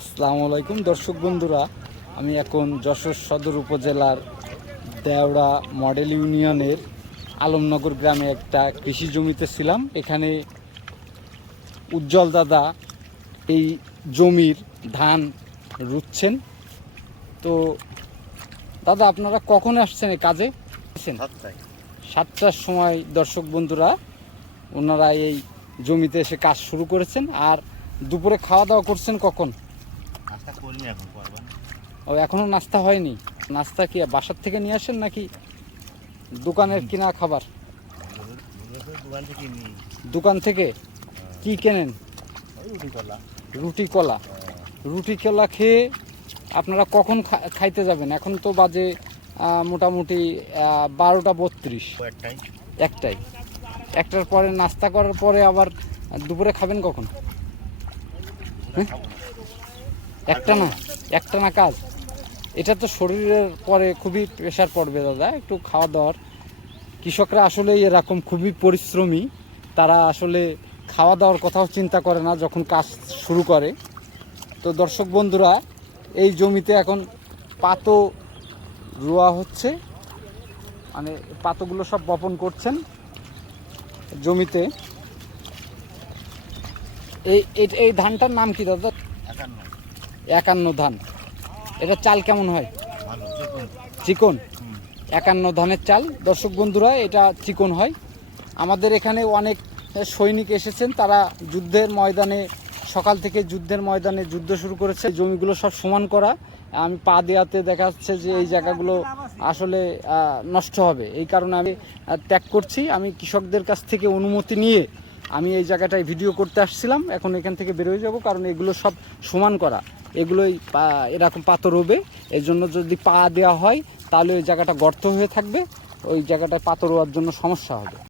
আসসালামু আলাইকুম দর্শক বন্ধুরা, আমি এখন যশোর সদর উপজেলার দেওড়া মডেল ইউনিয়নের আলমনগর গ্রামে একটা কৃষি জমিতে ছিলাম। এখানে উজ্জ্বল দাদা এই জমির ধান রুচ্ছেন। তো দাদা, আপনারা কখন আসছেন এই কাজে? 7টার সময় দর্শক বন্ধুরা ওনারা এই জমিতে এসে কাজ শুরু করেছেন। আর দুপুরে খাওয়া দাওয়া করছেন কখন? ও, এখনো নাস্তা হয়নি? নাস্তা কি বাসার থেকে নিয়ে আসেন নাকি দোকানের কিনা খাবার? দোকান থেকে কি কেনেন? রুটি কলা। রুটি কলা খেয়ে আপনারা কখন খাইতে যাবেন? এখন তো বাজে মোটামুটি 12টা 32। একটার পরে নাস্তা করার পরে আবার দুপুরে খাবেন কখন? একটা না কাজ। এটা তো শরীরের পরে খুবই প্রেশার পড়বে দাদা, একটু খাওয়া দাওয়ার। কৃষকরা আসলে এরকম খুবই পরিশ্রমী, তারা আসলে খাওয়া দাওয়ার কথাও চিন্তা করে না যখন কাজ শুরু করে। তো দর্শক বন্ধুরা, এই জমিতে এখন পাতো রোয়া হচ্ছে, মানে পাতোগুলো সব বপন করছেন জমিতে। এই ধানটার নাম কি দাদা? 51 ধান। এটা চাল কেমন হয়? চিকন। 51 ধানের চাল দর্শক বন্ধুরা, এটা চিকন হয়। আমাদের এখানে অনেক সৈনিক এসেছেন, তারা যুদ্ধের ময়দানে, সকাল থেকে যুদ্ধের ময়দানে যুদ্ধ শুরু করেছে। জমিগুলো সব সমান করা। আমি পা দেওয়াতে দেখা যাচ্ছে যে এই জায়গাগুলো আসলে নষ্ট হবে, এই কারণে আমি ত্যাগ করছি। আমি কৃষকদের কাছ থেকে অনুমতি নিয়ে আমি এই জায়গাটায় ভিডিও করতে আসছিলাম। এখন এখান থেকে বেরোয় যাব, কারণ এগুলো সব সমান করা, এগুলোই এরকম পাথর হবে। এই জন্য যদি পা দেওয়া হয় তাহলে ওই জায়গাটা গর্ত হয়ে থাকবে, ওই জায়গাটায় পাথর হওয়ার জন্য সমস্যা হবে।